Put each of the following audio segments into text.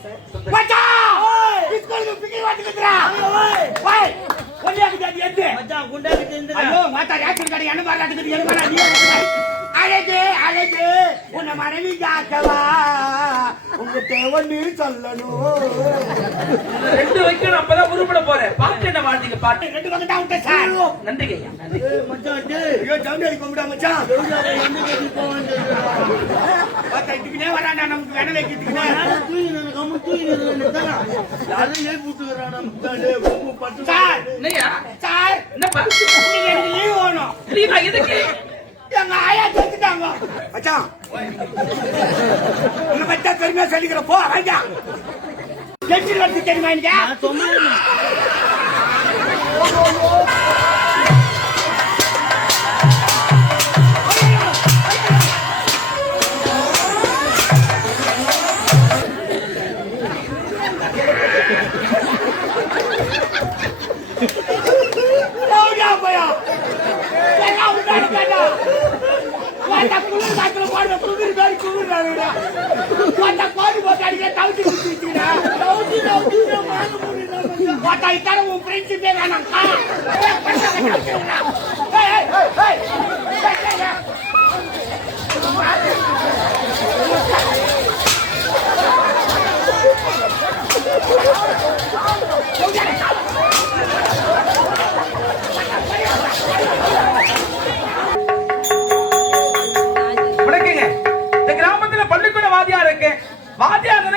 மச்சான் ஸ்கூலுக்கு பிக்கி வாட்டுக்குறா ஓய் ஒல்லியாக்கு ஜாதி எது மச்சான் குண்டாக்கு தெரிஞ்சு ஐயோ மாத்தா ரேஷன் கடை என்ன மாட்டாக்குது என்ன பண்ணா நீ அழகு அழகு உன்னை மனைவி காக்கவா உங்ககிட்ட ஒண்ணு சொல்லணும் ரெண்டு வைக்கணும் அப்பதான் உருப்பட போறேன் பாட்டு என்ன வாழ்ந்தீங்க பாட்டு ரெண்டு பக்கம் தான் விட்டேன் சார் நன்றிங்க ஐயா நன்றி மச்சான் ஐயோ ஜவுண்டி கும்பிடா மச்சான் எந்த கட்டி போவான்னு பாத்தா இதுக்குனே வரானா நமக்கு வேண வைக்கிறதுக்குனே சார் என்னய்யா சார் என்னப்பா நீங்க எனக்கு லீவ் வேணும் லீவா எதுக்கு எங்க ஆயா செத்துட்டாங்க மச்சான் உன்னை பத்தா பெருமையா சொல்லிக்கிற போ வாங்க எப்படி வந்து தெரியுமா எனக்கு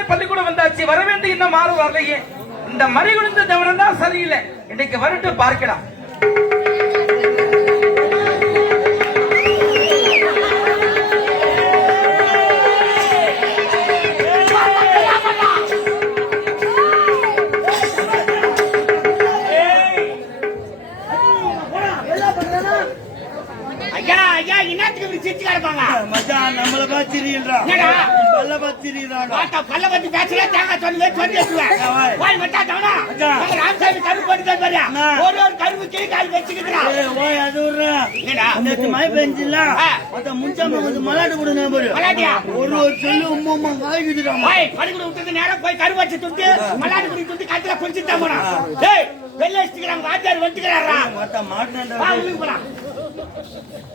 பள்ளிக்கூடம் வந்தாச்சு வர வேண்டிய இன்னும் மாறு வரலையே இந்த மறி குடிந்த தவறம் தான் சரியில்லை இன்னைக்கு வரட்டு பார்க்கலாம் மச்சான் நம்மள பாத்திரீன்றா பல்ல பாத்திரீன்றா பல்ல பத்தி பேசல தேங்காய் சொல்லி சொல்லிடுவேன் போய் மட்டா தவணா ராமசாமி கருப்பு போட்டு பாரியா ஒரு கருப்பு கீழ் கால் வச்சுக்கிட்டான் ஓய் அது ஒரு மழை பெஞ்சில்ல மொத்த முன்சாம வந்து மலாட்டு கொடுங்க பாரு மலாட்டியா ஒரு சொல்லு உம்மா காய்க்குதுடா போய் பள்ளிக்கூடம் விட்டு நேரம் போய் கருப்பு வச்சு துட்டு மலாட்டு குடி துட்டு கத்துல குளிச்சுட்டு போனா டேய் வெள்ள வச்சுக்கிறாங்க வாத்தியார் வந்துக்கிறாரா மொத்த மாட்டேன்டா வா உள்ள போலாம்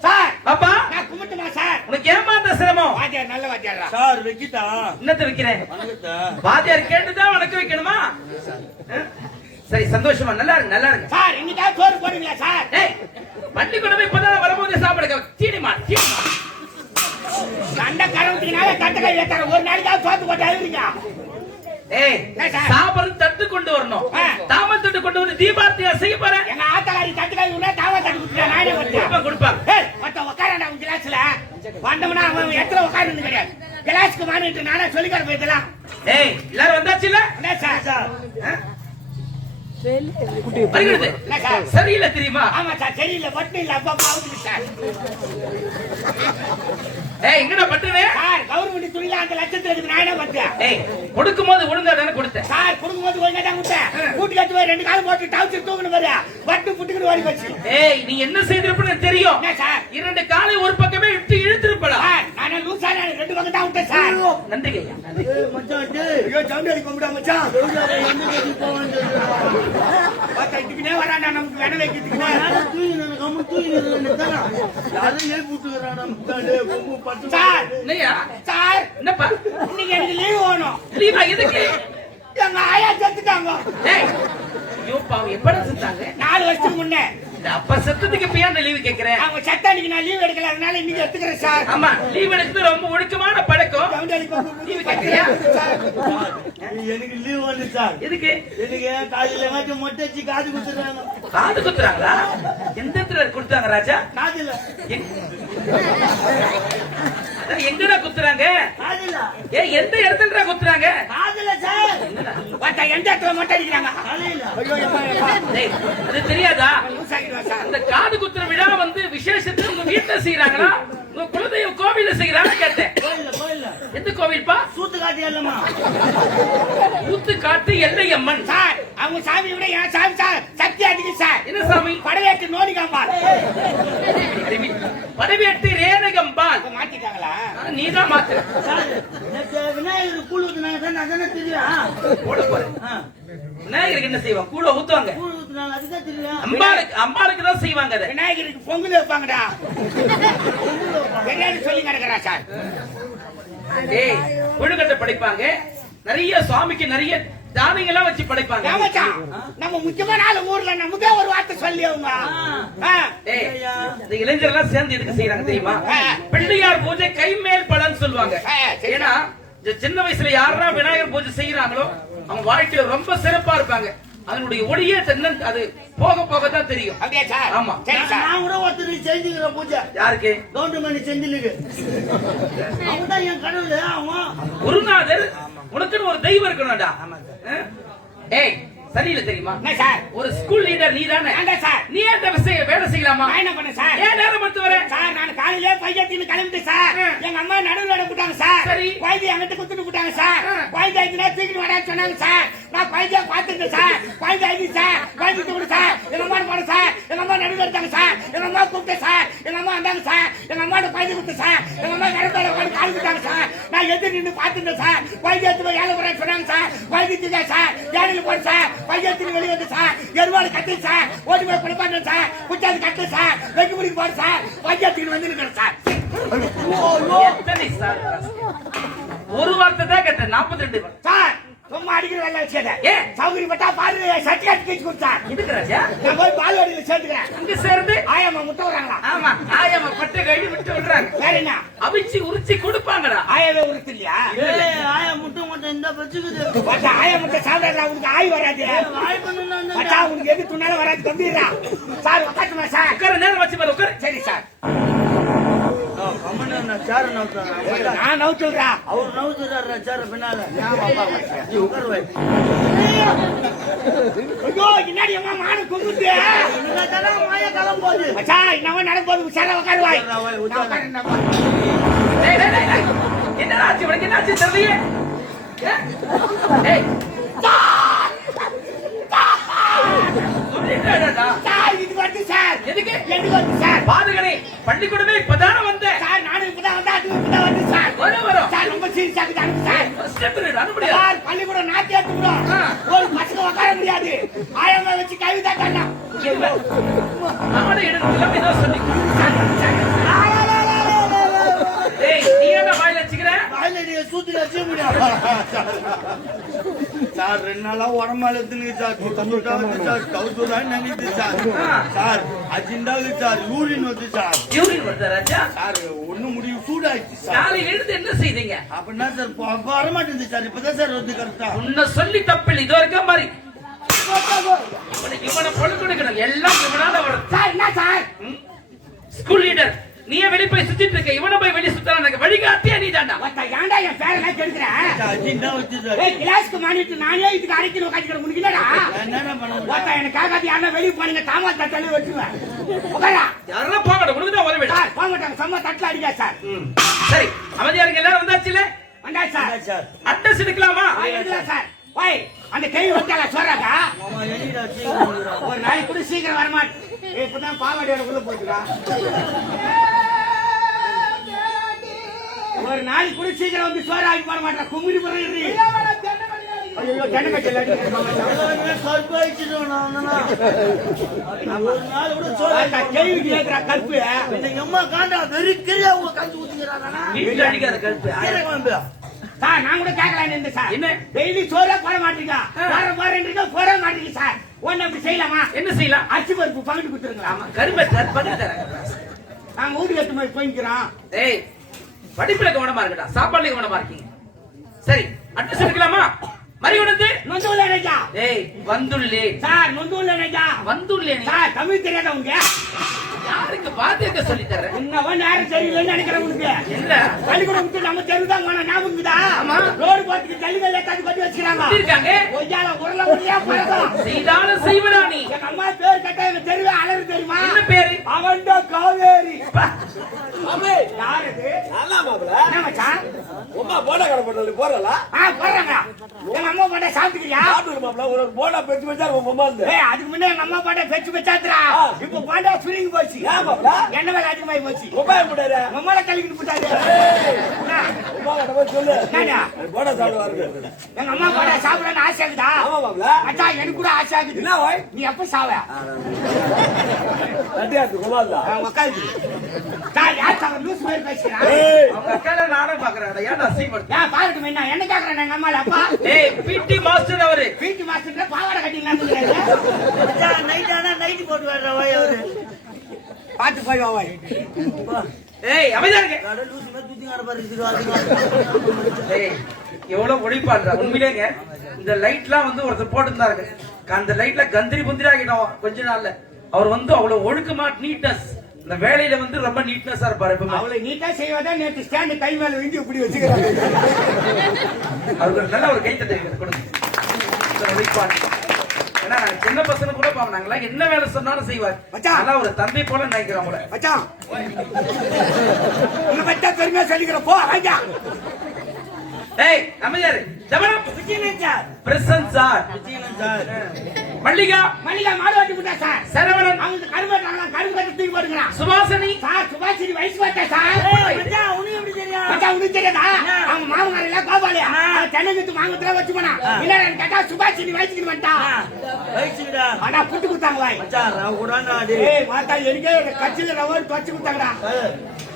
சார் அப்பா நான் கும்பிட்டுமா சார் உனக்கு ஏமா அந்த சிரமம் வாத்தியார் நல்ல வாத்தியாரா சார் வைக்கிட்டா என்னத்தை வைக்கிறேன் வணக்கத்தா வாத்தியார் கேட்டுதான் உனக்கு வைக்கணுமா சரி சந்தோஷமா நல்லா இருக்கு நல்லா இருக்கு சார் இன்னைக்கு சோறு போடுவீங்களா சார் டேய் பள்ளிக்கூடம் இப்பதான் வரும்போது சாப்பிடுங்க சீனிமா கண்ட கரவத்துக்குனால கட்டக்கை ஏத்தார ஒரு நாளைக்கு சோத்து போட்டு அழுவீங்க ஏய் சாப்பிடுறது தட்டு கொண்டு வரணும் தாம தட்டு கொண்டு வந்து தீபார்த்தியா செய்ய போற எங்க ஆத்தாரி தட்டுக்காய் உள்ள தாவ தட்டு குடுத்தா நானே வந்து கொடுப்பாங்க ஏய் மத்த உட்காரடா உன் கிளாஸ்ல வந்தோம்னா அவன் எத்தனை உட்காருன்னு கிடையாது கிளாஸ்க்கு வாங்கிட்டு நானே சொல்லிக்கார போயிடலாம் ஏய் எல்லாரும் வந்தாச்சுல என்ன சார் சார் சரியில்லை தெரியுமா ஆமா சார் சரியில்லை பட்டு இல்ல அப்பா அவுத்து சார் ஏய் எங்கடா பட்டுவே சார் கவர்மெண்ட் துணில அந்த லட்சத்துல இருக்கு நானே பட்டேன் ஏய் கொடுக்கும்போது ஒழுங்கா தானே கொடுத்தேன் சார் கொடுக்கும்போது ஒழுங்கா தான் கொடுத்தேன் கூட்டி கட்டு போய் ரெண்டு கால் போட்டு டவுச்சு தூக்குன பாரு பட்டு புட்டுக்குன்னு ஓடி போச்சு ஏய் நீ என்ன செய்திருப்பன்னு தெரியும் என்ன சார் இரண்டு காலை ஒரு பக்கமே இட்டு இழுத்திருப்படா நானே லூசா ரெண்டு பக்கம் தான் விட்டேன் சார் நன்றிங்க ஐயா நன்றி மச்சான் ஐயோ ஜவுண்டி கும்பிடா மச்சான் எந்த கட்டி போவான்னு பாத்தா இதுக்குனே வரானா நமக்கு வேண வைக்கிறதுக்குனே யாரும் ஏன் கூட்டுக்கிறானா சார் என்னய்யா சார் என்னப்பா இன்னைக்கு எனக்கு லீவ் வேணும் லீவா எதுக்கு எங்க ஆயா செத்துட்டாங்க ஏய் ஐயோ பாவம் எப்படா செத்தாங்க 4 வருஷத்துக்கு முன்னே அப்ப செத்ததுக்கு இப்ப ஏன் லீவு கேக்குறேன் அவங்க சட்டானிக்கு நான் லீவ் எடுக்கல அதனால இன்னைக்கு எடுத்துக்கிறேன் சார் ஆமா லீவ் எடுக்கிறது ரொம்ப ஒழுக்கமான பழக்கம் லீவு கேக்குறியா எனக்கு லீவ் வந்து சார் எதுக்கு எனக்கு காலையில வாட்டி மொட்டை வச்சு காது குத்துறாங்க காது குத்துறாங்களா எந்த இடத்துல கொடுத்தாங்க ராஜா காதுல எங்கடா குத்துறாங்க காதுல ஏ எந்த இடத்துல குத்துறாங்க காதுல சார் பாத்தா எந்த இடத்துல மொட்டை அடிக்கிறாங்க காலையில டேய் அது தெரியாதா அந்த காது குத்துற விழா வந்து விசேஷத்துக்கு உங்க வீட்டுல செய்யறாங்களா உங்க குலதெய்வ கோவில்ல செய்யறாங்கன்னு கேட்டேன் கோயில்ல எந்த கோவில்பா சூத்து காட்டி இல்லம்மா ஊத்து காட்டு எல்லையம்மன் சார் அவங்க சாமியை விட என் சாமி சக்தி அதிகம் சார். என்ன சாமி? படவேட்டு நோனிகாம்பாள். படவேட்டு ரேணுகம்பாள். மாத்திட்டாங்களா? நீதான் மாத்து. சார், நேத்து விநாயகர் கூழ் ஊத்துனாங்க சார், அதானே தெரியும். போட போறேன். விநாயகருக்கு என்ன செய்வாங்க? கூழ ஊத்துவாங்க. கூழ் ஊத்துனாங்க, அதுதான் தெரியும். அம்பாளுக்கு தான் செய்வாங்க அதை. விநாயகருக்கு பொங்கல் வைப்பாங்கடா. தெரியாது சொல்லி கிடக்குறா சார். ஏய், கொழுக்கட்டை படைப்பாங்க. நிறைய சுவாமிக்கு நிறைய தானியங்கள் எல்லாம் வச்சு படைப்பாங்க. ஆமாச்சா, நம்ம முக்கியமான ஆளு ஊர்ல நமக்கே ஒரு வார்த்தை சொல்லி அவங்க. ஏய், இந்த இளைஞர்கள் எல்லாம் சேர்ந்து எதுக்கு செய்யறாங்க தெரியுமா? பிள்ளையார் பூஜை கை மேல் பலன்னு சொல்லுவாங்க. ஏன்னா இந்த சின்ன வயசுல யாரா விநாயகர் பூஜை செய்யறாங்களோ அவங்க வாழ்க்கையில ரொம்ப சிறப்பா இருப்பாங்க. அதனுடைய ஒளியே தென்னன் அது போக போக தான் தெரியும். அப்படியே சார்? ஆமா. சரி சார். நான் கூட ஒருத்தர் செஞ்சுக்கிற பூஜை. யாருக்கு? கவுண்டமணி செந்திலுக்கு. அவங்க தான் என் கடவுள். அவன் குருநாதர். உனக்குன்னு ஒரு தெய்வம் இருக்கணும்டா. ஏய், சரியில்லை தெரியுமா? என்ன சார்? ஒரு ஸ்கூல் லீடர் நீ தானே? ஏண்டா சார்? நீ ஏன் வேலை செய்யலாமா? நான் என்ன பண்ண சார்? ஏன் நேரம் எடுத்து வர? சார், நான் காலையிலே பையத்தின்னு கிளம்பிட்டு சார். எங்க அம்மா நடுவில் போட்டாங்க சார். சரி. குழந்தைய அங்கிட்டு குத்துட்டு போட்டாங்க சார். குழந்தை ஆயிடுச்சுனா தூக்கிட்டு வரான்னு சொன்னாங்க சார். நான் குழந்தைய பார்த்துட்டேன் சார். குழந்தை ஆயிடுச்சு சார். குழந்தை தூக்கிட்டு சார். எங்க அம்மா போன சார். எங்க அம்மா நடுவில் எடுத்தாங்க சார். எங்க அம்மா கூப்பிட்டேன் சார். எங்க அம்மா வந்தாங்க சார். எங்க அம்மா குழந்தை கொடுத்து சார். எங்க அம்மா நடுவில் உட்காந்து கால் விட்டாங்க சார். நான் எதிர் நின்று பார்த்துட்டேன் சார். குழந்தை எடுத்து போய் ஏழை போறேன்னு சொன்னாங்க சார். குழந்தை தூக்கா சார். ஏழையில் போன சார். பையன் எடுத்து வெளியே வந்து சார். எருவாடு கட்டு சார். ஓடி போய் குளிப்பாட்டு சார். குச்சாது கட்டு சார். வெட்டி முடிக்கு போற சார். பையத்துக்கு வந்து நிற்கிறேன் சார். எத்தனை சார்? ஒரு வார்த்தை தான் கேட்டேன். 42 சார், சும்மா அடிக்கிற வேலை வச்சத. ஏன்? சௌகரியப்பட்டா பாரு சர்டிபிகேட் கேச்சு கொடுத்தார். இதுக்கு ராஜா நான் போய் பால்வாடியில சேர்த்துக்கிறேன். அங்க சேர்ந்து ஆயாமா முட்டை வராங்களா? ஆமா, ஆயாம பட்டு கழுவி விட்டு விடுறாங்க. வேற என்ன? அவிச்சு உரிச்சு கொடுப்பாங்கடா. ஆயாவே உறுத்துலையா? ஆயா முட்டை மட்டும் இந்த வச்சுக்குது. மச்சா, ஆயா முட்டை சாப்பிடறா உனக்கு ஆய் வராது. வாய் பண்ணா மச்சா, உனக்கு எது துணால வராது கம்பீரா. Sir உட்காந்துமா sir. உட்கார நேரம் வச்சு பாரு. உட்காரு. சரி சார். சேர நவுத்துறாங்க. நான் நவுத்துறா. அவர் நவுத்துறாரு சேர பின்னால. நீ உட்கார வை. ஐயோ, இன்னாடி அம்மா மாடு குங்குது. இன்னும் மாய காலம் போகுது. மச்சா, இன்னவன் நடக்கும்போது உஷாரா உட்காருவாய். டேய், டேய், டேய், டேய். என்னடா ஆச்சு உனக்கு? என்ன ஆச்சு தெரியலையே? ஏய், சொல்லிட்டேடா. சார், இது வந்து சார். எதுக்கு? எதுக்கு வந்து சார்? பாதுகனே, பள்ளிக்கூடமே இப்பதானே வந்தேன். சார், நானும் இப்பதான் வந்தா, அது இப்பதான் வந்து சார். வரும். சார், ரொம்ப சீரியஸா இருக்குது அனுப்பு சார். ஸ்டெப் அனுப்படியா? சார், பள்ளிக்கூடம் நாட்டி எடுத்துக்கிறோம். ஒரு பசங்க உட்கார முடியாது. ஆயமா வச்சு கழுவி தான் தரலாம். நானே எடுக்கலாம் ஏதோ சொல்லி. ஏய், நீ என்ன வாயில வச்சுக்கிற? வாயில நீ சூத்துல வச்சே முடியாது. சார் 2 நாளா உடம்பால எடுத்துங்க சார். சார் கவுத்துதான் நினைச்சு சார். சார் அஜிண்டாவு சார் யூரின் வந்து சார். யூரின் வருதா ராஜா? சார் ஒண்ணு முடிவு சூடாயிடுச்சு சார். காலையில எழுந்து என்ன செய்தீங்க? அப்படின்னா சார் வரமாட்டேங்குது சார். இப்பதான் சார் வந்து கரெக்டா. உன்னை சொல்லி தப்பில்லை. இது வரைக்கும் மாதிரி இவனை பொழு கொடுக்கணும். எல்லாம் இவனால வரும். சார், என்ன சார்? ஸ்கூல் லீடர் நீயே வெளிய போய் சுத்திட்டு இருக்க. இவனை போய் வெளிய சுத்தலாம். எனக்கு வழிகாட்டியா நீ தாண்டா. ஒருத்தா ஏன்டா என் பேரெல்லாம் கெடுக்கிறேன்? அஜிண்டா வச்சு சார். ஏய், கிளாஸ்க்கு மானிட்டு நானே இதுக்கு அரைக்கணும் உட்காந்துக்கிறேன். உனக்கு என்னடா? என்னடா பண்ண ஒருத்தா எனக்கு காக்காத்தி யாருன்னா வெளியே போனீங்க தாமல் தட்டாலே வச்சுருவேன். உட்காரா. யாரெல்லாம் போகட்டும். உனக்கு தான் உதவி. சார், போக மாட்டாங்க. செம்ம தட்டில் அடிக்கா சார். சரி, அமைதியா இருங்க. எல்லாரும் வந்தாச்சுல? வந்தா சார். சார். அட்ரஸ் எடுக்கலாமா? எடுக்கலாம் சார். ஓய், அந்த கேள்வி வந்தாங்க சொல்றாங்க. மாமா எனிடா சீக்கிரம். ஒரு நாளைக்கு கூட சீக்கிரம் வரமாட்டேன். இப்பதான் பாவாடியோட உள்ள போச்சுக்கா. ஒரு நாளைக்கு கூட சீக்கிரம் வந்து சோறாக்கி போட மாட்டேன். குமுறி போறீங்க. ஐயோ, தென்னங்கச்சல் சர்ப்ரைஸ்டோம் நான். ஒரு நாள் கூட அந்த கேள்விக்கு ஏத்துறா கற்பு. இந்த எம்மா காண்டா வெறிக்கிறியா உங்க கஞ்சி ஊத்திக்கிறானா? வீட்டுல அடிக்காத கருத்து. சார், நான் கூட கேட்கலான்னு இருந்தேன் சார். என்ன? டெய்லி சோறே போட மாட்டீங்க. போறேன்றீங்க, போட மாட்டீங்க சார். ஒண்ணு அப்படி செய்யலாமா? என்ன செய்யலாம்? அரிசி பருப்பு பங்கிட்டு கொடுத்துருங்களா? ஆமா, கரும்பை சார் பண்ணி தரேன். நாங்க வீட்டுக்கு எடுத்து போய் போய்க்கிறோம். ஏய், படிப்புல கவனமா இருக்கடா. சாப்பாடுல கவனமா இருக்கீங்க. சரி, அட்ரஸ் எடுக்கலாமா? மறிவனது நொந்துள்ள நெஞ்சா. ஏய், வந்துள்ளே சார், நொந்துள்ள நெஞ்சா. வந்துள்ளே. சார், தமிழ் தெரியாத உங்க? யாருக்கு வாத்தியத்தை சொல்லி தர்றேன்? என்னவோ நேரம் சரியில்லைன்னு நினைக்கிறேன் உனக்கு. என்ன பள்ளிக்கூடம் விட்டு நம்ம தெருதான் போன ஞாபகம் இருக்குதா? ஆமா. ரோடு போறதுக்கு ஜல்லிக்கல்ல தண்ணி கொட்டி வச்சுக்கிறாங்க. எப்படி இருக்காங்க? ஒய்யால உருள உருளையா பறக்கும். செய்தாலும் செய்வனா நீ? எங்க அம்மா பேர் கேட்டா எங்க தெருவே அலறு தெரியுமா? என்ன பேரு? அவன்டா காவேரி. மாமே, யார் இது? நல்லா மாப்பிள. என்ன மச்சான்? உமா போடா கடை போட்டல போறல. போறாங்க. எங்க அம்மா போட்டா சாப்பிட்டுக்கிறியா? சாப்பிடு மாப்பிள. ஒரு போடா பெச்சு பெச்சா உங்க அம்மா வந்து. ஏய், அதுக்கு முன்னே எங்க அம்மா போட்டா பெச்சு பெச்சாத்துறா. இப்போ போண்டா சுருங்கி போச்சு. ஏன் மாப்பிள? என்ன வேலை அதிகமாயி போச்சு. உபாய முடாரே. உங்க அம்மால கலக்கிட்டு போட்டாரு. உமா கிட்ட போய் சொல்லு. என்னடா? போடா சாப்பிடுவாரு. எங்க அம்மா போட்டா சாப்பிடணும்னு ஆசை இருக்குதா? ஆமா மாப்பிள. மச்சான் எனக்கு கூட ஆசை இருக்குது. என்ன வாய்? நீ எப்ப சாவ? அடியாத்து குமார்ல. உட்காந்து யார் சாவ லூஸ் மாதிரி பேசுறா? ஏய், அவங்க அக்கால நானும் பாக்குறேன். ஏன் அசிங்கப்படுத்த? ஏன் பாருங்க என்ன கேக்குறேன் எங்க அம்மால அப்பா? ஏய், பிடி மாஸ்டர் அவரு. வீட்டு மாஸ்டர்ல பாவாடை கட்டிங்களான்னு நைட் ஆனா நைட் போட்டு வர்ற வாய் அவரு. பாத்து போய் வா வாய். ஏய், அமைதியா இருங்க. கடை லூஸ் மாதிரி தூக்கி ஆட பாரு. ஏய், எவ்வளவு ஒளிப்பாடுறா உண்மையிலேங்க. இந்த லைட்லாம் வந்து ஒருத்தர் போட்டுருந்தாரு. அந்த லைட்ல கந்திரி புந்திரி ஆகிடும் கொஞ்ச நாள்ல. அவர் வந்து அவ்வளவு ஒழுக்கமா நீட்னஸ், இந்த வேலையில வந்து ரொம்ப நீட்னஸா இருப்பாரு. எப்பவுமே அவளை நீட்டா செய்வதா நேற்று ஸ்டாண்ட் கை மேல விழுந்து இப்படி வச்சுக்கிறாங்க. அவருக்கு நல்ல ஒரு கைத்தட்டை கொடுங்க. இந்த ஒளிப்பாடு. ஏன்னா நாங்க சின்ன பசங்க கூட பாவம், நாங்களாம் என்ன வேலை சொன்னாலும் செய்வார். மச்சான். நல்லா ஒரு தம்பி போல நினைக்கிறோம் கூட. மச்சான் உன்னை பத்தா பெருமையா சொல்லிக்கிற போ வாங்க. ஏய், அமைதியாரு. ஜபனம் Vijayan sir. Present sir. Mallika Mallika மாடுவாட்டி விட்டா சார். சரவணன் அவங்க கரும்பட்டாங்களாம் கரும்பு கட்டி தூக்கி போட்டுக்கிறான். சுபாசனி சார் சுபாஷினி வயசு பார்த்தா சார். மச்சான் உனக்கு எப்படி தெரியும்? மச்சான் உனக்கு தெரியாதா? அவங்க மாமனாரில கோபாலியா தென்னை வித்து மாங்கத்துல வச்சு போனா. இல்ல கேட்டா சுபாஷினி வயசுக்கு வந்துட்டா. வயசுடா. அடா புட்டு குத்தாங்க வாய். மச்சான் நான் கூடாண்டா டேய். ஏய் மாத்தா எனக்கே கட்சில ரவர் தொச்சு குத்தாங்கடா.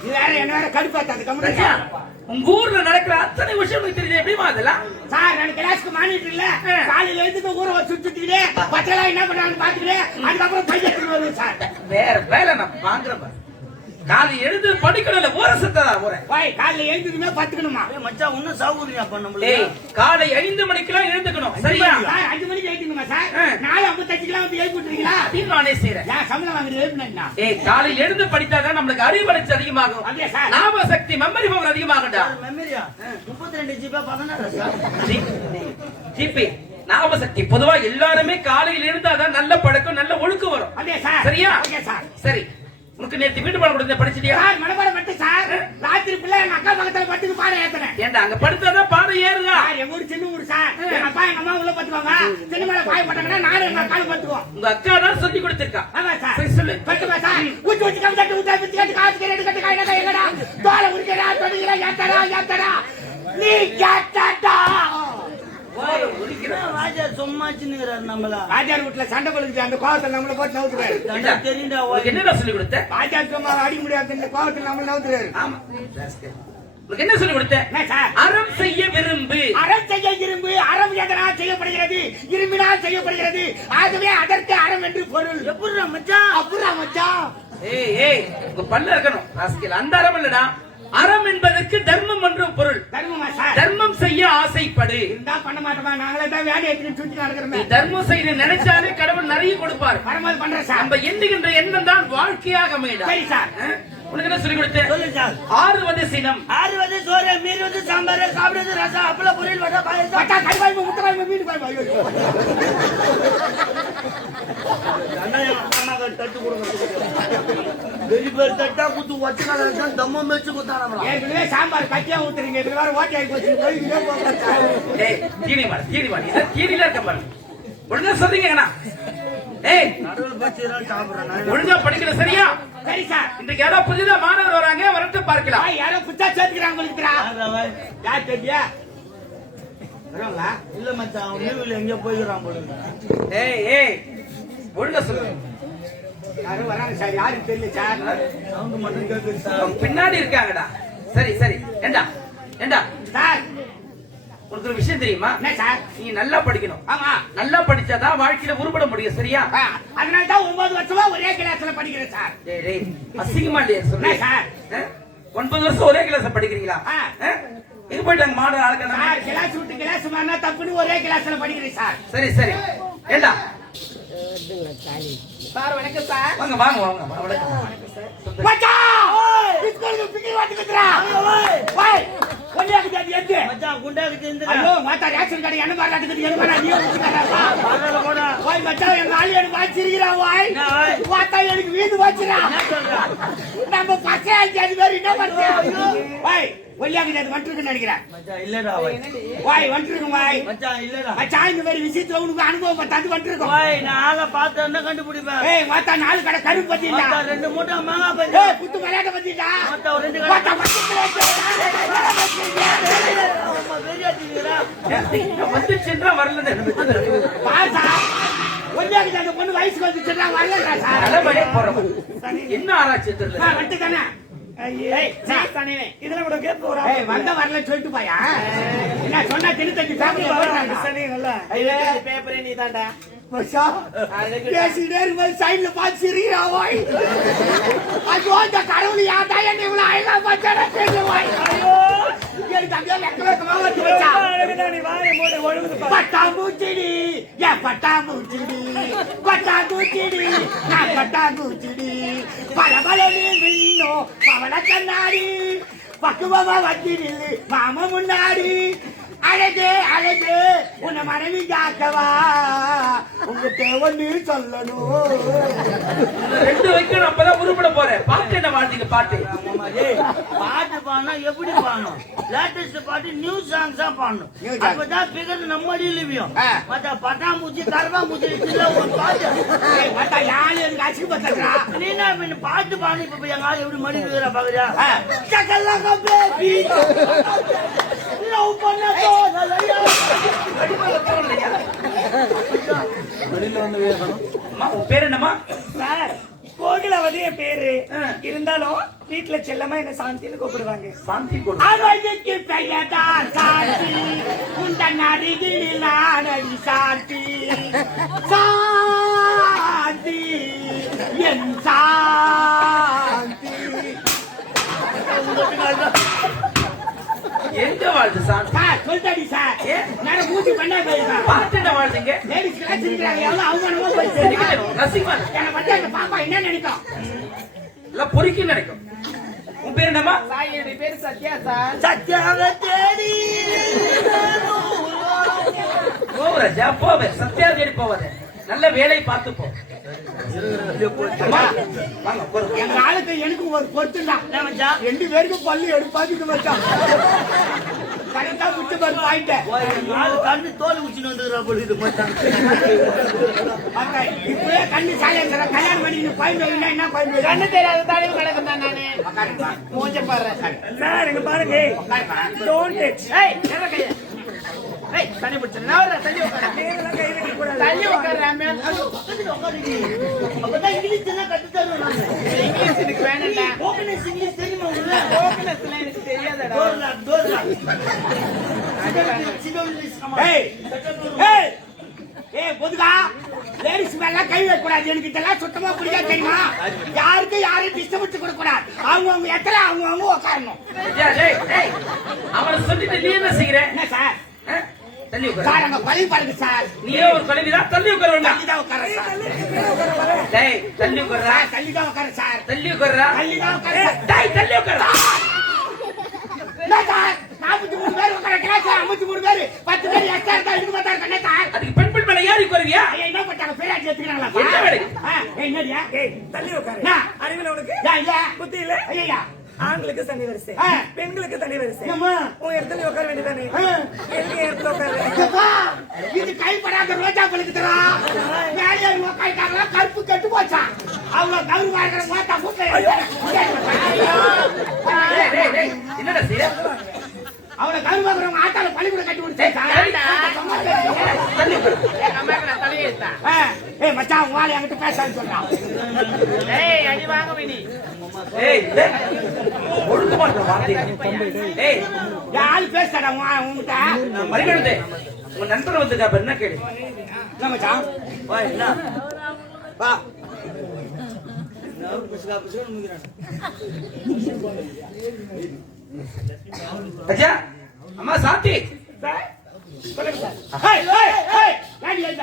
நீ வேற என்ன வேற கடுப்பாத்தாது கம்முனு. உங்க ஊர்ல நடக்கிற அத்தனை விஷயம் உங்களுக்கு தெரியுது. எப்படிமா அதெல்லாம்? சார் நான் கிளாஸ்க்கு மானிட்டு இல்ல காலையில எழுந்து ஊரை சுத்திட்டு பச்சலா என்ன பண்றாங்கன்னு பாத்துட்டு அதுக்கப்புறம் பையன் வருவேன் சார். வேற வேலை நான் வாங்குறேன். காலை எழுந்து படிக்கணும்ல ஊர சத்தா ஊர. வாய் காலையில எழுந்துமே பத்துக்கணுமா? மச்சான் ஒண்ணும் சாவுறியா பண்ண ஏய், முடியல. காலை 5 மணிக்கெல்லாம் எழுந்துக்கணும். சரியா? சார் 5 மணிக்கு எழுந்துக்கணுமா சார்? 4:55 வந்து எழுப்பி விட்டுறீங்களா? அப்படின்னு நானே செய்யறேன். நான் சம்பளம் வாங்குறது எழுப்பினா. ஏய், காலையில் எழுந்து படித்தாதான் நம்மளுக்கு அறிவு வளர்ச்சி அதிகமாகும். அப்படியே சார். ஞாபக சக்தி மெமரி பவர் அதிகமாகும்டா. மெமரியா 32 ஜிபி 16 சார். ஜிபி ஞாபக சக்தி பொதுவா எல்லாருமே காலையில் எழுந்தாதான் நல்ல பழக்கம் நல்ல ஒழுக்கம் வரும். அப்படியே சார். சரியா? Okay sir. சரி, உனக்கு நேத்து வீட்டு பாடம் கொடுத்த படிச்சிட்டியா? சார் மனப்பாடம் பட்டு சார் ராத்திரி பிள்ளை எங்க அக்கா பக்கத்துல பட்டுக்கு பாடம் ஏத்துறேன். ஏண்டா அங்க படுத்தாதான் பாடம் ஏறுதா? சார் எங்க ஊர் சின்ன ஊர் சார். எங்க அப்பா எங்க அம்மா உள்ள பத்துவாங்க. சின்ன மேல பாய் போட்டாங்கன்னா நானும் எங்க அக்காலும் பத்துவோம். உங்க அக்கா தான் சொல்லி கொடுத்திருக்கா. ஆமா சார். சரி சொல்லு. பட்டுமா சார். ஊத்தி ஊத்தி கம்பி ஊத்தி ஊத்தி கட்டி காசு கேட்டு கட்டி காய்டா எங்கடா தோலை உரிக்கடா தொடிக்கிறா ஏத்தடா நீ கேட்டடா. ராஜா சும்மா சின்னுறாரு நம்மள. ராஜார் வீட்டுல சண்டை பழுக்குது அந்த கோவத்துல நம்மள போட்டு நவுத்துறாரு. ஏண்டா, தெரியுண்டா உனக்கு என்னடா சொல்லி கொடுத்த? ராஜா சும்மா அடிக்க முடியாது இந்த கோவத்துல நம்மள நவுத்துறாரு. ஆமா, உனக்கு என்ன சொல்லி கொடுத்த? என்ன சார்? அறம் செய்ய விரும்பு. அறம் செய்ய விரும்பு. அறம் எதனால் செய்யப்படுகிறது? விரும்பினால் செய்யப்படுகிறது. ஆகவே அதற்கு அறம் என்று பொருள். எப்படிடா மச்சான்? அப்புறம் மச்சான் ஏய் ஏய், உங்க பல்ல இருக்கணும் ராஸ்கல். அந்த அறம் இல்லடா. அறம் என்பதற்கு தர்மம் என்று பொருள். தர்மமா சார்? தர்மம் செய்ய ஆசைப்படு. இருந்தா பண்ண மாட்டோமா? நாங்களே தான் வேலையை எடுத்துட்டு சுத்தி நீ நடக்கிறோமே. தர்மம் செய்ய நினைச்சாலே கடவுள் நிறைய கொடுப்பாரு. வரும்போது பண்றேன் சார். நம்ம எண்ணுகின்ற எண்ணம் தான் வாழ்க்கையாக அமையடா. சரி சார். உனக்கு என்ன சொல்லி கொடுத்தேன்? சொல்லு சார். ஆறுவது சினம். 6 சோறு, மீறுவது சாம்பார், சாப்பிடுறது ரசம், அப்பளம், பொரியல், வடை, பாயசம். மச்சா கருவாய்ப்பு முட்டவாய்ப்பு மீன் குழம்பு. அண்ணா அம்மாக்கு தட்டு கொடுங்க. பெரிய பேர் தட்டா குத்து வச்சுக்காத தம்மம் வச்சு குத்தானங்களா? ஏற்கனவே சாம்பார் கட்டியா ஊத்துறீங்க. இதுல வேற ஓட்டி ஆகி போச்சு. கோயிலுக்கே போகலாம் சார். ஏய், தீனி மாடு. இத தீனில இருக்க பாரு. ஒழுங்கா சொல்றீங்க அண்ணா. ஏய், நடுவில் பச்சையெல்லாம் சாப்பிடுறேன். ஒழுங்கா படிக்கிற சரியா? சரி சார். இன்றைக்கு யாரோ புதிதா மாணவர் வராங்க, வரட்டு பார்க்கலாம். யாரோ புத்தா சேர்த்துக்கிறாங்க உங்களுக்கு. யார் தெரியா? வருவாங்களா? இல்ல மச்சான், அவன் லீவில் எங்கேயோ போய்க்கிறான் போல. ஏய் ஏய், ஒழுங்கா சொல்லு. யாரும் வராங்க சார். யாருக்கு தெரியல சார். சவுண்ட் மட்டும் கேட்குது சார். அவங்க பின்னாடி இருக்காங்கடா. சரி சரி. ஏண்டா சார் உனக்கு ஒரு விஷயம் தெரியுமா? என்ன சார்? நீ நல்லா படிக்கணும். ஆமா. நல்லா படிச்சாதான் வாழ்க்கையில உருப்பட முடியும். சரியா? அதனால தான் 9 வருஷமா ஒரே கிளாஸ்ல படிக்கிறேன் சார். டேய் டேய், அசிங்கமா இல்லையா சொல்லு என்ன சார்? 9 வருஷம் ஒரே கிளாஸ் படிக்கிறீங்களா? எங்க போயிட்டாங்க மாடு ஆளுக்கணும்? சார் கிளாஸ் விட்டு கிளாஸ் மாறினா தப்புன்னு ஒரே கிளாஸ்ல படிக்கிறேன் சார். சரி சரி. ஏண்டா சார் வணக்கம் சார். வாங்க வாங்க வாங்க வணக்கம். மச்சான் பிஸ்கட் பிக்கி வாட்டுக்குறா. ஓய் ஒண்ணே கிட்ட எது? மச்சான் குண்டாக்கு தெரிஞ்சு ஐயோ மாத்தா ரேஷன் கடை என்ன மாதிரி இருக்குது என்ன மாதிரி நீ வச்சுக்கறா. பரவாயில்ல போடா. ஓய் மச்சான் எங்க ஆளு எனக்கு வாச்சிருக்கிறா ஓய். என்ன ஓய்? மாத்தா எனக்கு வீடு வாச்சிரா. என்ன சொல்ற? நம்ம பச்சை அது மாதிரி என்ன பண்ற? ஓய் ஒல்லியாக்கு அது வந்துருக்குன்னு நினைக்கிறேன். மச்சான் இல்லடா ஓய். ஓய் வந்துருக்கும் ஓய். மச்சான் இல்லடா. மச்சான் இந்த மாதிரி விஷயத்துல உனக்கு அனுபவம் பத்தாது வந்துருக்கும். ஓய் நான் ஆளை பார்த்தேன்னா கண்டுபிடிப்பேன். ஏய் மாத்தா நாலு கடை கருப்பு பத்திடா. மச்சான் 2 மூட்டை மாங்காய் பத்தி. ஏய் புத்து மலையாட்ட பத்திடா. மச்சான் ஒரு 2 மாத்தா பத்திடா. அம்மா வெறியாட்டிங்கடா. வந்துச்சுன்றா வரலன்னு பாசா ஒல்லியாக்கு அந்த பொண்ணு வயசுக்கு வந்துச்சுடா வரலடா சார். நல்லபடியா போறோம். என்ன ஆராய்ச்சி தெரியல. வந்துட்டு தானே. ஏய் சார் தானே. இதெல்லாம் கூட கேட்க போறா. ஏய் வந்த வரல சொல்லிட்டு போயா. என்ன சொன்னா திருத்தஞ்சு ஃபேமிலி போறாங்க. சரி நல்லா. ஐயே பேப்பரே நீ தான்டா. மச்சா பேசிட்டே இருக்கும்போது சைடுல பார்த்து சிரிக்கிறா ஓய். ஐயோ இந்த கடவுள் யார்டா என்ன இவ்வளவு அழகா பார்த்தாடா தெரியல ஓய். ஐயோ எனக்கு அப்படியே லெக்கமா வந்து வச்சா. நீ வாயை மூடு ஒழுங்கு பாரு. பட்டாம்பூச்சிடி ஏன் பட்டாம்பூச்சிடி பட்டாம்பூச்சிடி நான் பட்டாம்பூச்சிடி பலபலனு மின்னோ பவள கண்ணாடி பக்குவமா வச்சிடு மாமா முன்னாடி அழகு அழகு உன்னை மனைவி காக்கவா உங்ககிட்ட ஒண்ணு சொல்லணும். 2 வைக்கணும் அப்பதான் உருப்பட போறேன். பாட்டு என்ன வாழ்ந்தீங்க பாட்டு? ஆமாமா ஏய் பாட்டு பாடணும் எப்படி பாடணும்? லேட்டஸ்ட் பாட்டு நியூ சாங்ஸா பாடணும். New song. அப்பதான் பிகர் நம்ம லிவியும். ஆ. மத்த பட்டாம்பூச்சி கரப்பாம்பூச்சி இதுல ஒரு பாட்டு. ஏய் மத்தா யாரு எனக்கு அசிங்க பண்றா. நீ என்ன பண்ணு பாட்டு பாடு இப்ப எங்க ஆளு எப்படி மணி விடுறா பாக்குறியா? சக்கலங்க பேபி லவ் பண்ண தோணலையா. அம்மா, உன் பேர் என்னம்மா? சார் கோகிலாவதி என் பேரு. இருந்தாலும் வீட்டுல செல்லமா என்ன சாந்தின்னு கூப்பிடுவாங்க. சாந்தி கொடு. அவனுக்கு பெயர்தான் சாந்தி உந்தன் அருகில் நானடி சாந்தி சாந்தி என் சாந்தி. எங்க வாழ்ந்து சாந்தி? Sir சொல்லிட்டாடி sir. நான் மூச்சு பண்ணா போயிருக்கேன். பாட்டு என்ன வாழ்ந்தீங்க? லேடிஸ் கிளாஸ் இருக்கிறாங்க எவ்வளவு அவமானமா போயிட்டு ரசிகமா என்னை பத்தி அந்த பாப்பா என்ன நினைக்கும்? எல்லாம் பொறுக்கி நினைக்கும். உன் பேர் என்னம்மா? சார் என்னுடைய பேரு சத்யா சார். சத்தியாக தேடி போவராஜா போவே சத்யா தேடி போவாத. நல்ல வேலை பார்த்து போ. அம்மா, வாங்க போறோம். எங்க ஆளுக்கு எனக்கு ஒரு பொருத்துதான். என்ன மச்சான்? 2 பேருக்கும் பள்ளி எடுப்பாது மச்சான். கரெக்டா விட்டு பாரு பாயிண்ட். ஆளு கண்ணு தோல் உச்சின்னு வந்துக்கிறா போல இது மச்சான். இப்பவே கண்ணு சாயந்தர கல்யாணம் பண்ணி பாயிண்ட் இல்லை என்ன பாயிண்ட்? கண்ணு தெரியாத தாடியும் கிடக்கும் தான் நானு. மூஞ்ச பாரு. சார் இங்க பாருங்க. Don't touch. ஏய் என்ன கைய? ஏய் தண்ணி பிடிச்ச. நான் தண்ணி உட்கார. நீங்க கை வைக்க கூடாது. தண்ணி உட்காரறாமே. அப்பதான் இங்கிலீஷ் எல்லாம் கத்து தருவேன் நானு. இங்கிலீஷ் எனக்கு வேணாம்டா. கோகனஸ் இங்கிலீஷ் தெரியுமா உங்களுக்கு? கோகனஸ்லாம் எனக்கு தெரியாதடா. டோர்லா சிங்கல் இங்கிலீஷ் கமா. ஏய் ஏய் ஏய் பொதுகா லேடிஸ் மேல கை வைக்க கூடாது. எனக்கு இதெல்லாம் சுத்தமா பிடிக்காது தெரியுமா? யாருக்கும் யாரையும் டிஸ்டர்ப் கொடுக்க கூடாது. அவங்க எத்தனை அவங்க உட்காரணும். டேய், டேய், அவனை சொல்லிட்டு நீ என்ன செய்யற? என்ன சார்? ஆ? தள்ளி உட்காரு. சார் அங்க பழி பாருங்க சார். நீயே ஒரு கழுவிதான் தள்ளி உட்கார வேண்டாம். தள்ளிதான் உட்கார சார். டேய் தள்ளி உட்கார்றா. தள்ளிதான் உட்கார சார். தள்ளி உட்கார்றா. தள்ளிதான் உட்கார. டேய் தள்ளி உட்கார்றா. என்ன சார்? 43 பேர் உட்கார கிளாஸ் 53 பேர் 10 பேர் எக்ஸ்ட்ரா இருந்தா இதுக்கு பார்த்தா இருக்கே சார். அதுக்கு பெண் பெண் மேல ஏறி உட்காருவியா? ஐயா என்ன பண்ணாங்க? பேராஜ் எடுத்துக்கறாங்களா? என்ன வேலை? ஏய் என்னடியா? ஏய் தள்ளி உட்காரு. என்ன? அறிவில உனக்கு யா இல்ல. புத்தி இல்ல. ஐயா ஆண்களுக்கு தனி வரிசை, ஆ. பெண்களுக்கு தனி வரிசை. ஏம்மா? உன் இடத்துல உட்கார வேண்டியதானே? எங்க இடத்துல உட்காரு. அப்பா, இது கைப்படாத ரோஜா பழுக்கு தரா. மேலே உட்காந்துட்டாங்களா கருப்பு கெட்டு போச்சா? அவ்வளவு கௌரவமா இருக்கிற மாத்தா மூட்டை டேய், டேய், டேய், என்னடா செய்யற? அவ்வளவு கௌரவமா இருக்கிறவங்க ஆட்டால பள்ளிக்கூட கட்டி விடுச்சா? தள்ளி உட்காரு. ஏய் மச்சான் உங்க ஆளு என்கிட்ட பேசான்னு சொல்றான். ஏய் அடி வாங்க வேணி. ஏய், டேய், ஒழுங்கு மாட்டேன் வார்த்தை. டேய், என் ஆளு பேசுறா உங்ககிட்ட. மறுபடியும் உங்க நண்பர் வந்துட்டா அப்ப என்ன கேளு? என்ன மச்சான்? வா என்ன வா. நான் புஸ்கா புஸ்கா நிக்கிறேன். அஜா, அம்மா சாந்தி. சார் சொல்லுங்க சார். ஏய் ஏய் ஏய் ஏய் ஏய்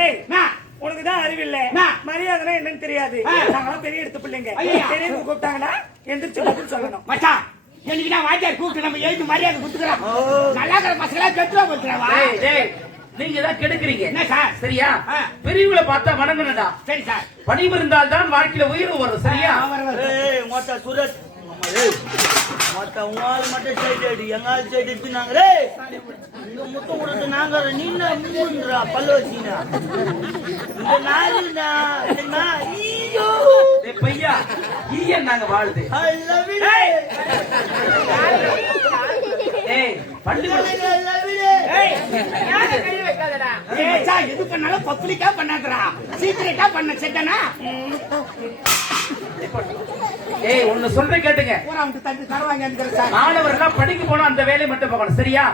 ஏய் நான் உனக்கு தான் அறிவில்லை என்ன? மரியாதை என்னன்னு தெரியாது நாங்களாம் பெரிய எடுத்து பிள்ளைங்க ஐயா. பெரியவங்க கூப்பிட்டாங்கன்னா எந்திரிச்சு பதில் சொல்லணும் மச்சான் எனக்கு நான் வாத்தியார் கூப்பிட்டு நம்ம எழுதி மரியாதை கொடுத்துக்கிறோம் நல்லா இருக்கிற பசங்களா கெட்டுவா போச்சுறாவா டேய், டேய், நீங்க தான் கெடுக்குறீங்க என்ன சார் சரியா ஆ. பெரியவங்களை பார்த்தா வணங்கணும்டா சரி சார் பணிவு இருந்தால் தான் வாழ்க்கையில உயர்வு வரும் சரியா ஏய் மொத்த சுரத் ஏய் மொத்த உங்களால மட்டும் சைடு அடி எங்கால சைடு எடுத்து நாங்க ரே இங்க முத்தம் கொடுத்து நாங்க நீங்க மூன்றா பல்ல வச்சீங்க இந்த நாளுடா என்ன ஐயோ டேய் பையா ஈயன் நாங்க வாழுது ஐ லவ் யூ ஏய் பள்ளிக்கூடம் ஐ லவ் யூ ஏய் யாரை கை வைக்காதடா ஏய் மச்சான் எது பண்ணாலும் பப்ளிக்கா பண்ணாதடா சீக்கிரட்டா பண்ண செட்டனா ஏய் ஒன்னு சொல்றேன் கேட்டுங்க பூரா வந்து தட்டி தருவாங்க என்கிற சார் மாணவர்கள் படிக்க போனா அந்த வேலையை மட்டும் பார்க்கணும் சரியா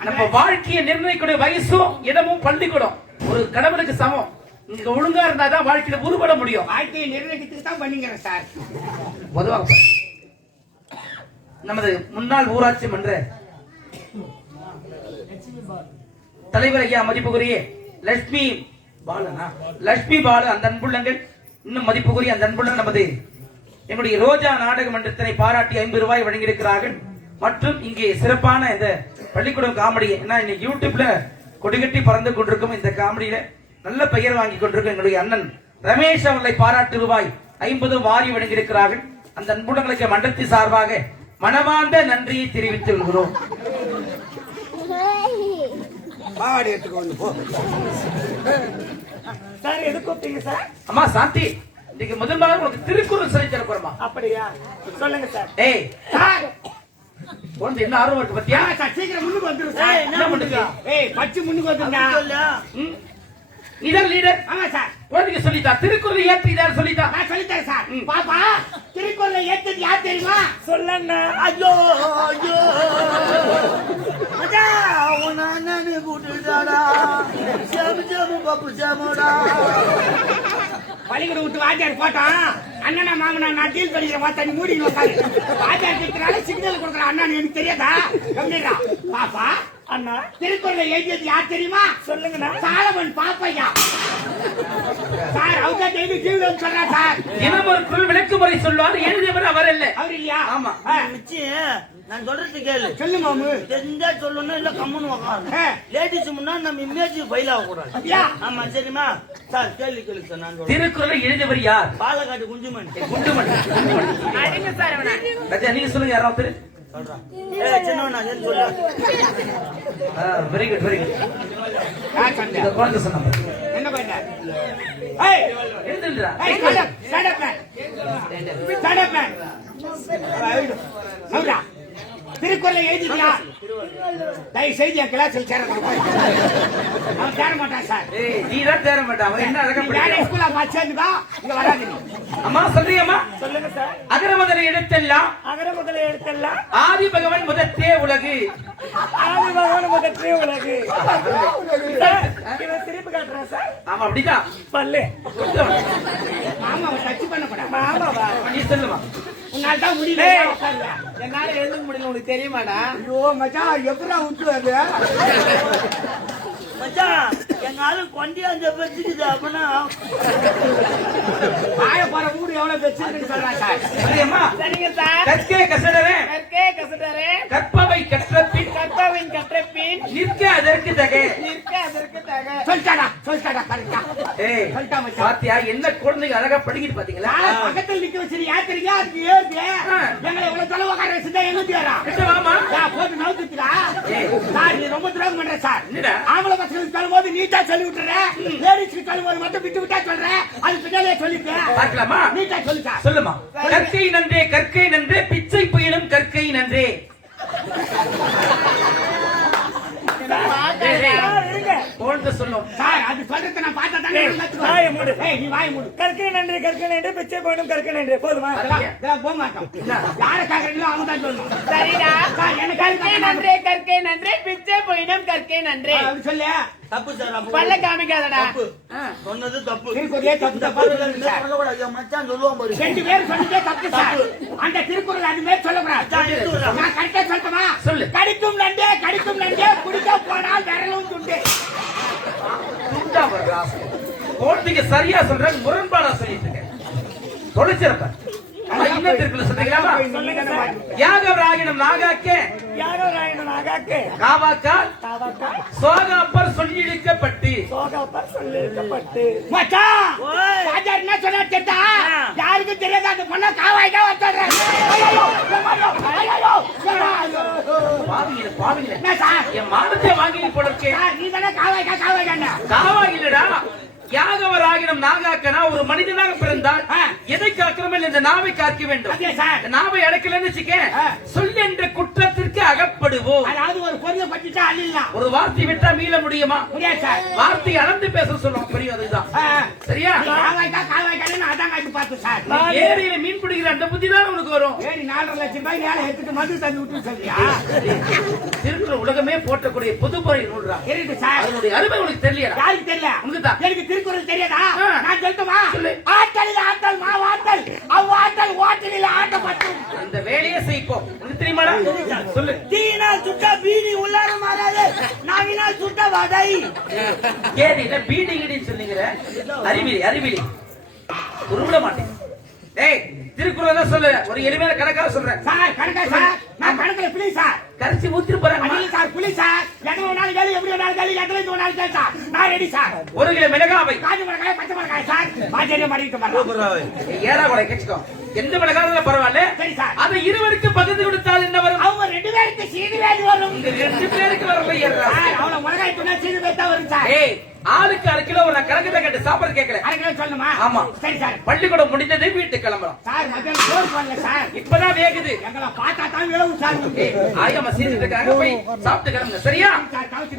நம்ம வாழ்க்கையை நிர்ணயிக்கக்கூடிய வயசும் இடமும் பள்ளிக்கூடம் ஒரு கடவுளுக்கு சமம் நீங்க ஒழுங்கா இருந்தாதான் வாழ்க்கையில உருப்பட முடியும் வாழ்க்கையை நிர்ணயிக்கிறதுக்கு தான் பண்ணிக்கிறேன் சார் பொதுவாக பாரு. நமது முன்னாள் ஊராட்சி மன்ற தலைவர் ஐயா மதிப்புக்குரிய லட்சுமி பாலனா லட்சுமி பாலு அந்த அன்புள்ளங்கள் இன்னும் மதிப்புக்குரிய அந்த அன்புள்ள நமது எங்களுடைய ரோஜா நாடக மன்றத்தினை பாராட்டி 50 ரூபாய் வழங்கியிருக்கிறார்கள் மற்றும் இங்கே சிறப்பான இந்த பள்ளிக்கூடம் காமெடி என்ன இன்னைக்கு யூடியூப்ல கொடிகட்டி பறந்து கொண்டிருக்கும் இந்த காமெடியில நல்ல பெயர் வாங்கி கொண்டிருக்கும் எங்களுடைய அண்ணன் ரமேஷ் அவர்களை பாராட்டு ரூபாய் 50 வாரி வழங்கியிருக்கிறார்கள் அந்த அன்புடங்களுக்கு மன்றத்தின் சார்பாக மனமார்ந்த நன்றியை தெரிவித்துக் கொள்கிறோம் பாவாடி எடுத்துக்கோ வந்து போ சார் எது கூப்பிட்டீங்க சார் அம்மா சாந்தி இன்னைக்கு முதல்ல உங்களுக்கு திருக்குறள் சொல்லி தர போறமா அப்படியா சொல்லுங்க சார் ஏய் சார் குழந்தை என்ன ஆர்வம் இருக்கு பத்தியா ஏன் சார் சீக்கிரம் முன்னுக்கு வந்துரும் சார் ஏய், என்ன பண்ணுங்க? ஏய் பச்சு முன்னுக்கு வந்துருங்க சொல்லு நீதான் லீடர் ஆமா சார் குழந்தைக்கு சொல்லித்தா திருக்குறள் ஏற்றிதார் சொல்லித்தா நான் சொல்லித்தரேன் சார் பாப்பா திருக்குறளை ஏத்தது யார் தெரியுமா சொல்லுங்க ஐயோ ஐயோ அடா உன்னை அண்ணனு கூட்டுடாடா சேமு சேமு பப்பு சேமோடா பள்ளிக்கூடம் விட்டு வாத்தியார் போட்டான் அண்ணனா மாமனா நான் டீல் பண்ணிக்கிறேன் தண்ணி மூடி உட்காரு வாத்தியார் இருக்கிறால சிக்னல் கொடுக்குற அண்ணா எனக்கு தெரியாதா கம்மிடா பாப்பா அண்ணா திருக்குறளை எழுதியது யார் தெரியுமா சொல்லுங்கண்ணா சாலமன் பாப்பையா சார் அவங்க டெய்லி டிவில சொல்றா சார் தினம் ஒரு குரல் விளக்கு முறை சொல்லுவார் எழுதியவர் அவர் இல்ல அவர் இல்லையா ஆமா மிச்சி நான் சொல்றது கேளு சொல்லு மாமு தெரிஞ்சா சொல்லணும் இல்ல கம்முன்னு உட்காரு லேடிஸ் முன்னா நம்ம இமேஜ் ஃபைல் ஆகக்கூடாது அப்படியா ஆமா சரிமா சார் கேள்வி கேளு சார் நான் சொல்றேன் திருக்குறளை எழுதியவர் யார் பாலக்காட்டு குஞ்சுமன் குண்டுமணி அடிங்க சார் அவனை ராஜா நீங்க சொல்லுங்க யாராவது சொல்றேன் ஏய் சின்னவனா ஏன் சொல்லு வெரி குட் வெரி குட் யார் சொன்னது? இந்த குழந்தை சொன்னாங்க என்ன பண்ண ஏய் எழுதுன்றா ஏய் stand up man stand up man நவுடா திருக்குறளை எழுதிட்டியா தயவு செய்து என் கிளாஸில் சேரணும் அவன் சேர மாட்டான் சார் ஏய் நீ தான் தேர மாட்டா அவன் என்ன அழகா வேற படிக்கிறான் ஸ்கூல்ல பார்த்து சேர்ந்துக்கா இங்க வராது நீ அம்மா சொல்றியம்மா சொல்லுங்க சார் அகர முதல இடத்தெல்லாம் அகர முதல எடுத்தெல்லாம் ஆதி பகவன் முதற்றே உலகு ஆதி பகவான் முதற்றே உலகு சார், இவன் திருப்பி காட்டுறான் சார் ஆமா அப்படிதான் பல்லு ஆமா அவன் டச் பண்ணக்கூடாது மாமாவா நீ சொல்லுமா உன்னால தான் முடியல ஏய். உட்காருங்க. என்னால எழுத முடியல உனக்கு தெரியுமாடா ஐயோ மச்சான் எப்படா விட்டு வருது மச்சான் எங்க ஆளு கொண்டியாந்த வச்சுக்குது அப்படின்னா ஆய போற ஊரு எவ்வளவு வச்சிருக்குன்னு சொல்றான் சார் சரிம்மா சரிங்க சார் கற்கே கசடவே கற்கே கசடரே கற்பவை கற்ற பின் கற்பவின் கற்ற பின் நிற்க அதற்கு தகை நிற்க அதற்கு தக சொல்லிட்டாடா கரெக்டா ஏய் சொல்லிட்டா மச்சான் பாத்தியா என்ன குழந்தைங்க அழகா படிக்கிட்டு பாத்தீங்களா நான் பக்கத்துல நிக்க வச்சிரு யார் தெரியுங்க அதுக்கு ஏது எங்களை எவ்வளவு தொலை உட்கார வச்சுதான் எங்க வரா கிட்ட வாமா போட்டு நவுத்துக்கிறா ஏய். சார் நீ ரொம்ப துரோகம் பண்ற சார் என்னடா? ஆம்பளை பசங்களுக்கு சொல்லும்போது நீட்டா சொல்லி விட்டுற லேடிஸ்க்கு சொல்லும்போது மட்டும் விட்டு விட்டா சொல்ற அது பின்னாலே சொல்லிட்டேன் பார்க்கலாமா நீட்டா சொல்லிட்டா சொல்லுமா கற்கை நன்றே பிச்சை புயலும் கற்கை நன்றே சார், இருங்க போன்று சொல்லும் சார் அது சொல்றத நான் பார்த்தா தானே ஏய், கத்துக்குவேன். வாயை மூடு. ஏய் நீ வாய் மூடு கற்கை நன்றி பிச்சை போயிடும் கற்கை நன்றி போதுமா இதெல்லாம் போக மாட்டோம் யார கேக்குறீங்களோ அவங்க தான் சொல்லணும் சரிடா சார் எனக்கு கற்கை நன்றி பிச்சை போயிடும் கற்கை நன்றி அப்படி சொல்லு தப்பு சார் அப்ப பல்ல காமிக்காதடா தப்பு சொன்னது தப்பு திருக்குறளே தப்பு தப்பா சொல்லுங்க சார் சொல்லக்கூடாது என் மச்சான் சொல்லுவான் பாரு ரெண்டு பேரும் சொன்னதே தப்பு சார் அந்த திருக்குறள் அது மாதிரி சொல்லக்கூடாது நான் கரெக்டா சொல்லட்டுமா சொல்லு. கடிக்கும் நண்டே குடிக்க போனால் விரலும் துண்டு துண்டா வர்றா. கோர்ட்டுக்கு சரியா சொல்றேன், முரண்பாடா சொல்லிட்டு இருக்கேன். தொலைச்சிருப்ப இன்னும் திருக்குள்ள சொல்றீங்களா? யாகவராகினம் நாகாக்கே யாகவராயணன் ஆகாக்கு காவாக்கா காவாக்கா சோகாப்பர் சொல்லி இழுக்கப்பட்டு சோகாப்பர் சொல்லியிருக்கப்பட்டு மச்சான் ஓய். ராஜா என்ன சொன்னா கேட்டா யாருக்கும் தெரியாத அந்த பொண்ணை காவாய்க்கா வச்சுடுறேன். ஐயோ ஐயோ பாவிங்கள பாவிங்கள என்ன சார் என் மானத்தை வாங்கி போல இருக்கே. சார், நீ தானே காவாய்க்கா காவா இல்லடா, யாகவராகினம் நாகாக்கனா ஒரு மனிதனாக பிறந்தால் எதை காக்கிறோம் இந்த நாவை காக்க வேண்டும். அப்படியே சார். இந்த நாவை அடக்கலன்னு வச்சுக்க சொல் என்ற குற்றத்திற்கு அகப்படுவோம். அதாவது ஒரு பொருளை பற்றிட்டா அள்ளிடலாம். ஒரு வார்த்தை விட்டா மீள முடியுமா? முடியாது சார். வார்த்தை அளந்து பேச சொல்லுவோம், பெரிய அதுதான் சரியா? காவாய்க்கான்னு அதான் காட்டி பார்த்து சார். ஏரியில மீன் பிடிக்கிற அந்த புத்தி தான் உனக்கு வரும். ஏடி 4.5 லட்சம் ரூபாய் நேரம் எடுத்துட்டு மது தண்ணி விட்டு சொல்றியா? திருக்குறள் உலகமே போற்றக்கூடிய பொதுப்பொருள் நூல்றா. இருக்கு சார். அதனுடைய அருமை உனக்கு தெரியல. யாருக்கு தெரியல? உனக்கு தான். எனக்கு திருக்குறள் தெரியாதா? ஆ. நான் சொல்லட்டுமா? சொல்லு. ஆற்றலில் ஆற்றல் மாவாற்றல் அவ்வாற்றல் ஓட்டலில் ஆட்டப்பட்டும். அந்த வேலையை செய்ப்போம். உனக்கு தெரியுமாடா? சொல்லு. தீயினால் சுட்ட பீடி உள்ளார மாறாது, நாவினால் சுட்ட வடை. ஏன் பீடி கிடின்னு சொன்னீங்க? அறிவிலி அறிவிலி உருவிட மாட்டேன். டேய், திருக்குறள் தான் சொல்லு. ஒரு எளிமையான கணக்காக சொல்றேன். சார் கணக்கா சார்? நான் கணக்குல புலி சார். கரைச்சி ஊத்திட்டு போறாங்க. அடியில் சார் புலி சார். எங்க வேணாலும் கேளு, எப்படி வேணாலும் கேளு, எத்தனை வேணாலும் கேளு சார். நான் ரெடி சார். 1 கிலோ மிளகாவை காஞ்சி மிளகாய் பச்சை மிளகாய் சார். பாஜரியம் பண்ணிட்டு பாருங்க. ஏடா கூட கேச்சுக்கோ. எந்த மிளகாய் பரவாயில்ல. சரி சார். அதை இருவருக்கு பகிர்ந்து கொடுத்தால் என்ன வரும்? அவங்க 2 பேருக்கு சீனி வேண்டி வரும். இந்த 2 பேருக்கு வரல ஏறா. சார் அவள மிளகாய் துணை சீனி வேண்டா வரும் சார். ஏய், ஆளுக்கு 1/2 கிலோ ஒரு கணக்கு தான் கேட்டு சாப்பாடு கேட்கல. அரைக்கிலோ சொல்லணுமா? ஆமா. சரி சார். பள்ளிக்கூடம் முடிந்தது, வீட்டுக்கு கிளம்புறோம். சார் மத்தியானம் சோறு பண்ணல சார். இப்பதான் வேகுது. எங்களை பார்த்தா தான் வேவும் சார். ஏய், ஆயம்மா சீனிட்டு இருக்காங்க, போய் சாப்பிட்டு கிளம்புங்க சரியா? சார் கவுச்சு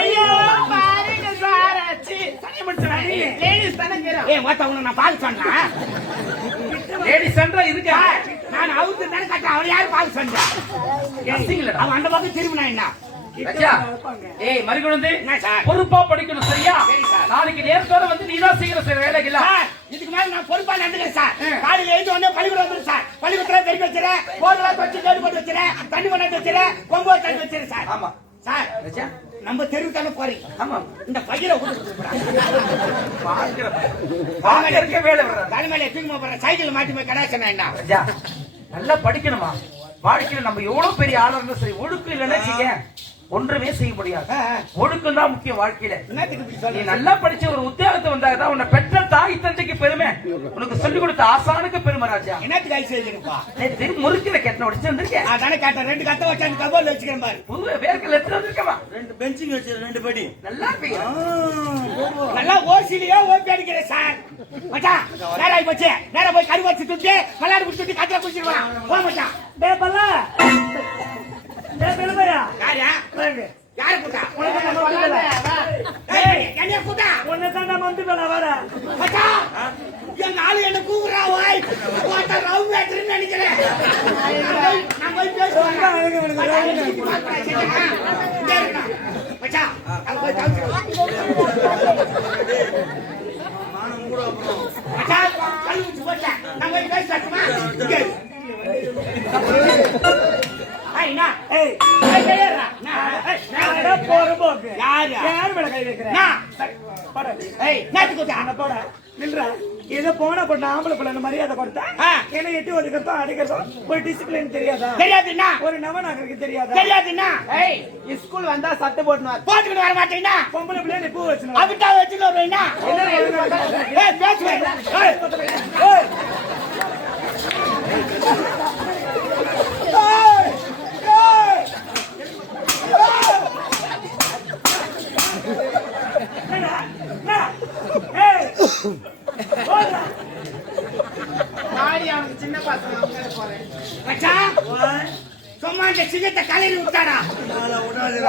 ஐயோ பாருங்க சார் அச்சி தண்ணி முடிச்சானே லேடிஸ் தான கேறா ஏய் மொத்த உன்னை நான் பால் சொன்னேன். லேடிஸ் சென்டரா இருக்கா? நான் அவுத்து தானே கட்ட அவளை யாரு பால் சொன்னா? அசிங்கலடா. அவன் அந்த பக்கம் திரும்பினா என்ன? ராஜா, ஏய் மறுகுழந்தை, என்ன சார்? பொறுப்பா படிக்கணும் சரியா? சரி சார். நாளைக்கு நேரத்தோட வந்து நீதான் செய்யற வேலைக்கு இல்ல. சார் இதுக்கு மேல நான் பொறுப்பா நடந்துக்கிறேன் சார். காலையில எழுந்து உடனே பள்ளிக்கூடம் வந்துடும் சார். பள்ளிக்கூடத்துல பெருக்கி வச்சிடறேன், போதெல்லாம் தொச்சு கேடு போட்டு வச்சிடறேன், தண்ணி கொண்டாந்து வச்சிடறேன், கொம்பு தண்ணி வச்சிடறேன் சார். ஆமா சார் ராஜா, நம்ம தெருவு தானே போறீங்க. ஆமா இந்த பையில கொடுத்து பாக்குற வேலை வர்றாங்க. தலைமையில தூக்கி போற சைக்கிள் மாட்டி போய் கடாச்சனா என்ன? ராஜா, நல்லா படிக்கணுமா? வாழ்க்கையில நம்ம எவ்வளவு பெரிய ஆளா இருந்தா சரி, ஒழுக்கம் இல்லைன்னா செய்ய ஒன்றுமே செய்ய முடியாது. ஒழுக்கம் தான் முக்கியம் வாழ்க்கையில. என்னத்துக்கு இப்படி நீ சொல்றீங்க? நல்லா படிச்ச ஒரு உத்தியோகத்தை வந்தாதான் உன்னை பெற்ற தாய் தந்தைக்கு பெருமை, உனக்கு சொல்லிக் கொடுத்த ஆசானுக்கு பெருமை. ராஜா, என்னத்துக்கு ஐஸ் எழுதிருப்பா? திரும்ப முறுக்கிற கெட்ட உடச்சு வந்திருக்கேன். அதானே கேட்டேன். 2 கத்த வச்சு அந்த கபோர்ல வச்சுக்கிறேன் பாரு. புது வேர்க்கல் எடுத்து வந்திருக்கமா? 2 பெஞ்சிங் வச்சு 2 படி. நல்லா இருப்பீங்க. நல்லா ஓசிலியோ ஓபி அடிக்கிறேன் சார். மச்சான் நேரா போச்சு. நேரா போய் கறி வச்சு தூக்கி மல்லாடு குடிச்சிட்டு கத்தில குடிச்சிடுவான். போ மச்சான். டேய் பல்ல டேய் பெருமையா யாரா? வாங்க யாரை கூட்டா? உனக்கு நான் சொல்லல ஏய் என்னைய கூட்டா? உன்னை தான் நான் வந்து வர மச்சான் என் ஆளு என்ன கூவுறா ஓய். வாட்ட ரவு மேட்டர்னு நினைக்கிறேன். நான் போய் பேசுறேன். மச்சான் அங்க போய் தவுச்சு. மானம் கூட அப்புறம் மச்சான் கல்லு ஊத்தி போட்டேன். நான் போய் பேசட்டுமா? ஐனா ஏய் ஏய்டா நான் போறபோக்கு யார் யார் மேல கை வைக்கிற நான் போடா ஏய் நாட்டு கூட்டா அங்க போடா நில்றா ஏதோ போனா போட்டு ஆம்பளை பிள்ளை மரியாதை கொடுத்தா என்ன எட்டி ஒதுக்கிறதும் அடிக்கிறதும் ஒரு டிசிப்ளின் தெரியாதா? தெரியாதுன்னா ஒரு நவநாகருக்கு தெரியாதா? தெரியாதுன்னா ஏய் ஸ்கூல் வந்தா சட்டை போட்டுனார் போட்டுக்கிட்டு வர மாட்டீங்கன்னா பொம்பளை பிள்ளை நீ பூ வச்சுனா அவிட்டா வச்சுன்னு வருவீங்கன்னா ஏய் பேசுவேன். ஏய் சின்ன பசங்க மச்சான் சும்மா இந்த சிகத்தை கலையில் விட்டாடா. மேல விடாதீங்க.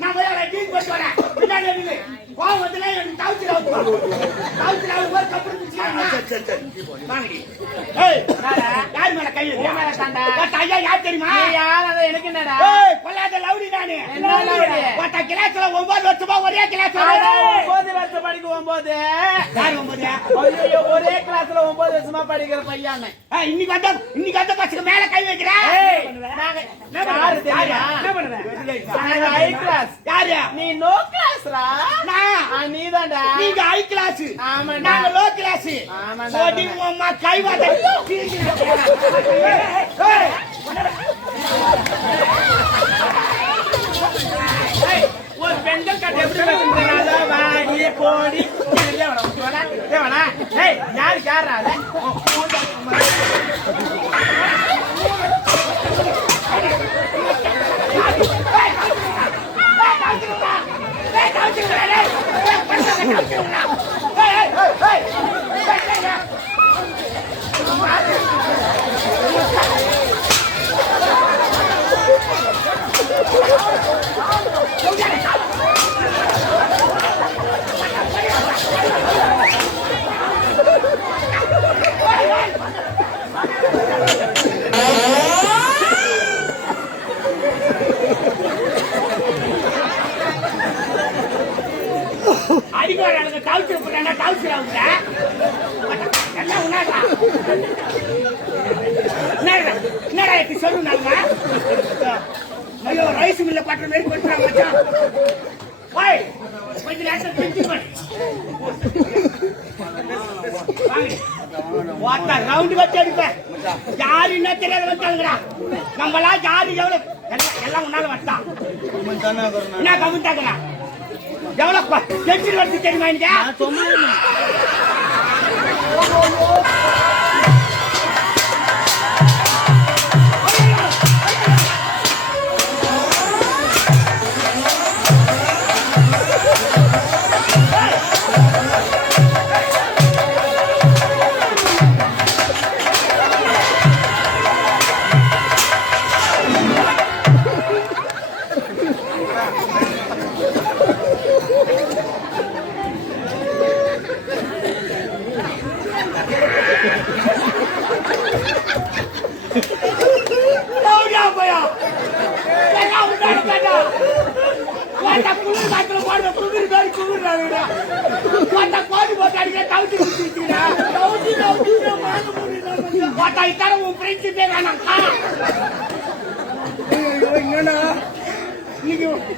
நான் போய் டீ போட்டு வரேன். பின்னாடி கோவம் வந்துல எனக்கு தவுச்சில ஒரு கப்பல் பிடிச்சினா வாங்கடி ஏய் யார் மேல கை வைக்கிற மேல தாண்டா ஓட்ட ஐயா யார் தெரியுமா யார் அத எனக்கு என்னடா ஏய் கொல்லாத லவுடி நானே என்ன லவுடி ஓட்ட கிளாஸ்ல 9 வருஷமா ஒரே கிளாஸ்ல 9 வருஷம் படிக்கும் 9 யார் 9 ஐயோ ஒரே கிளாஸ்ல 9 வருஷமா படிக்கிற பையன் இன்னைக்கு வந்த பசங்க மேல கை வைக்கிற என்ன பண்ணுற ஹை கிளாஸ் யாரு நீ நோ கிளாஸ்ரா நீ தான்டா நீங்க ஹை கிளாஸ் ஆமாடா நாங்க லோ கிளாஸ் ஆமாடா ஓடி அம்மா கை வாட ஒரு பெண்கள் கட்ட எப்படி பேசுறாங்க வாடி போடி தேவனா ஏய் யாரா அது அடிக்காரங்க கவுச்சு போறாங்க கவுச்சு அவங்க எல்லாம் உன்னாடா என்னடா இப்படி சொல்லுனாங்க ஐயோ ரைஸ் மில்ல பண்ற மாதிரி பண்றாங்க மச்சான் ஓய் கொஞ்ச நேரத்துல பிரிச்சு பண்ணு வாட்டா ரவுண்ட் வச்சு அடிப்பேன் யாரு என்ன தெரியாத வந்தாங்கடா நம்மளா யாரு எவ்வளவு எல்லாம் உன்னால வட்டான் என்ன கவுண்டாங்களா எவ்வளவு செஞ்சு வருது தெரியுமா இங்க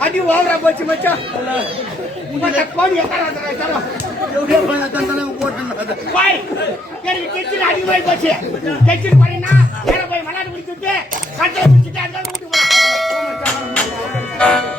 அடி ஓவரா போச்சு மச்சான் கோடி எனக்கு கிச்சன் அதிகமாகி போச்சு கிச்சன் போறீங்கன்னா நேரம் போய் மலாடு முடிச்சுட்டு கட்டை முடிச்சுட்டு அதுக்காக வீட்டுக்கு போறேன்